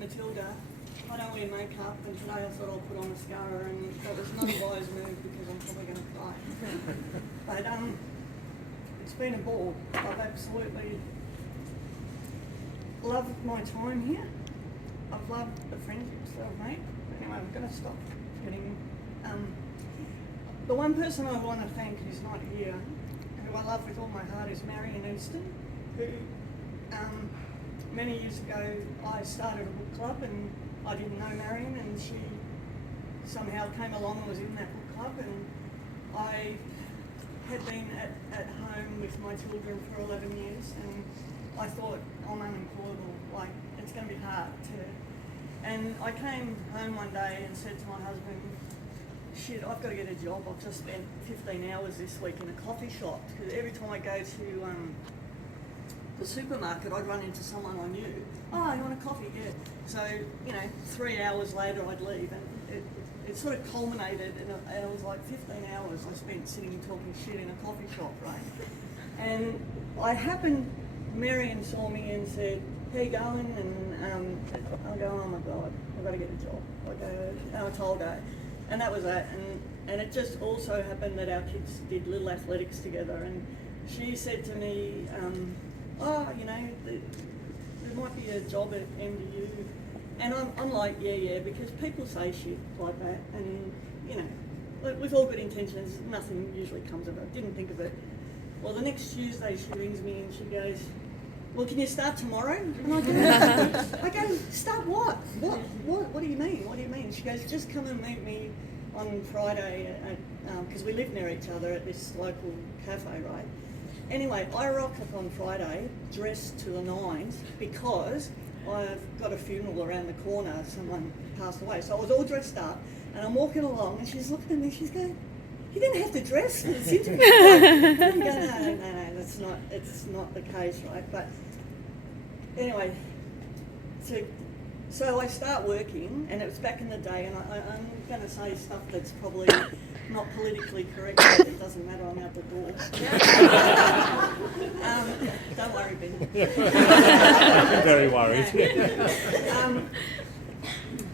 Matilda, I don't wear makeup, and today I thought I'll put on mascara, and that was not a wise move because I'm probably going to cry. But it's been a ball. I've absolutely loved my time here. I've loved the friendships that I've made. Anyway, I'm going to stop getting... the one person I want to thank who's not here, who I love with all my heart, is Marion Easton, who many years ago I started a book club, and I didn't know Marion, and she somehow came along and was in that book club, and I had been at home with my children for 11 years, and I thought, I'm unemployable, like it's going to be hard to... And I came home one day and said to my husband, shit, I've got to get a job. I've just spent 15 hours this week in a coffee shop, because every time I go to the supermarket, I'd run into someone I knew. Oh, you want a coffee? Yeah. So, 3 hours later I'd leave, and it sort of culminated, and it was like 15 hours I spent sitting talking shit in a coffee shop, right? And Marion saw me and said, how you going? And I go, oh my God, I've got to get a job. And I told her, and that was that. And it just also happened that our kids did little athletics together, and she said to me, there might be a job at MDU. And I'm like, yeah, because people say shit like that, and with all good intentions, nothing usually comes of it. Didn't think of it. Well, the next Tuesday she rings me and she goes, well, can you start tomorrow? And I go, start what? What do you mean? What do you mean? She goes, just come and meet me on Friday, because we live near each other at this local cafe, right? Anyway, I rock up on Friday, dressed to the nines, because I've got a funeral around the corner, someone passed away. So I was all dressed up, and I'm walking along, and she's looking at me, she's going, you didn't have to dress for this interview. I'm going, no, it's not the case, right? But anyway, so I start working, and it was back in the day, and I'm going to say stuff that's probably not politically correct, but it doesn't matter, I'm out the door. Don't worry, Ben. I'm very worried.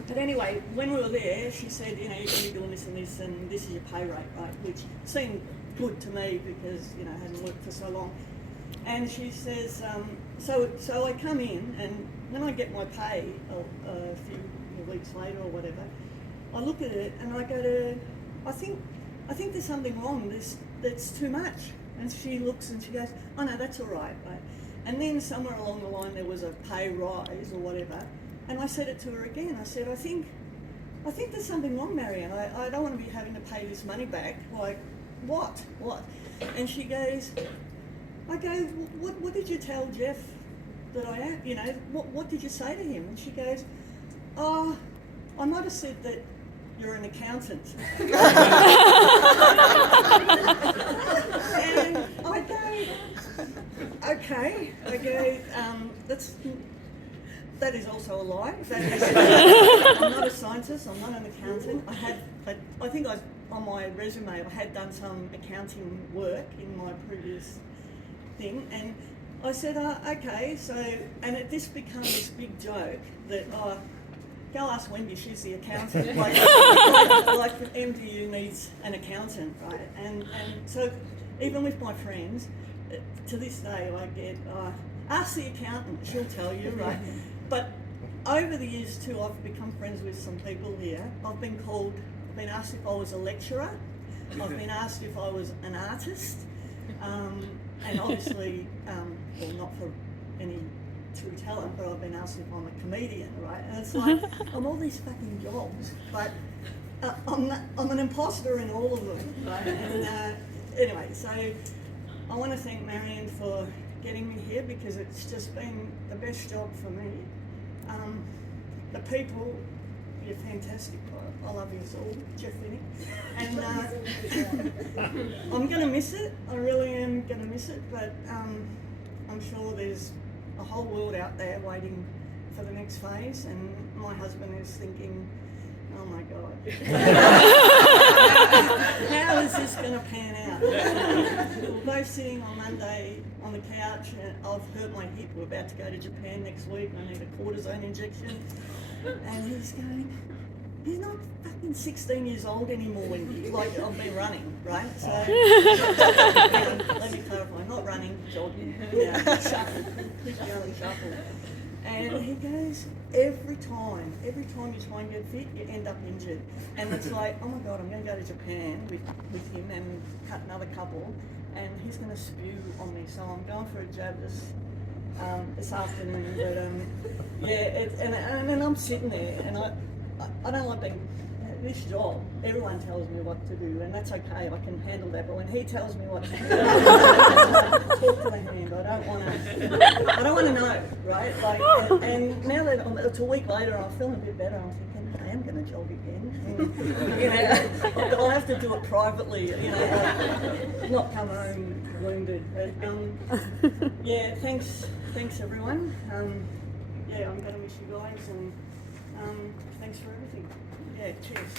But anyway, when we were there, she said, you're going to be doing this and this, and this is your pay rate, right? Which seemed good to me because, I hadn't worked for so long. And she says, so I come in, and when I get my pay a few weeks later or whatever, I look at it and I go to, I think there's something wrong, that's too much. And she looks and she goes, oh no, that's all right, right? And then somewhere along the line there was a pay rise or whatever, and I said it to her again. I said, I think there's something wrong, Marion. I don't want to be having to pay this money back. Like, what? And she goes, I go, what did you tell Jeff that I am? What did you say to him? And she goes, oh, I might have said that you're an accountant. And I go, okay. That is also a lie. I'm not a scientist, I'm not an accountant. I think on my resume I had done some accounting work in my previous thing, and I said, okay, so, and this becomes this big joke that, go ask Wendy, she's the accountant. Like MDU needs an accountant, right? And so even with my friends, to this day I get, ask the accountant, she'll tell you, right? But over the years too, I've become friends with some people here. I've been asked if I was a lecturer. I've been asked if I was an artist. And obviously, well, not for any true talent, but I've been asked if I'm a comedian, right? And it's like, I'm all these fucking jobs, but I'm an imposter in all of them, right? And anyway, so I want to thank Marion for getting me here, because it's just been the best job for me. The people, you're fantastic. I love you all, Jeff Finney. And I'm going to miss it. I really am going to miss it, but I'm sure there's a whole world out there waiting for the next phase, and my husband is thinking, oh my God. How is this going to pan out? We were both sitting on Monday on the couch, and I've hurt my hip. We're about to go to Japan next week. I need a cortisone injection. And he's going, you're not fucking 16 years old anymore, Wendy. Like, I've been running, right? So, let me clarify, not running, jogging, shuffle, keep going, shuffle. And he goes, every time you try and get fit, you end up injured. And it's like, oh my God, I'm going to go to Japan with him and cut another couple, and he's going to spew on me. So I'm going for a jab this afternoon. But and I'm sitting there, and I don't like being, this job, everyone tells me what to do, and that's okay, I can handle that, but when he tells me what to do, talk to the hand, I don't want to know, right? Like, and now that it's a week later, I'm feeling a bit better, I'm thinking, I am going to jog again. And, I'll have to do it privately, not come home wounded. But, thanks everyone. I'm going to miss you guys, and thanks for everything. Yeah, cheers.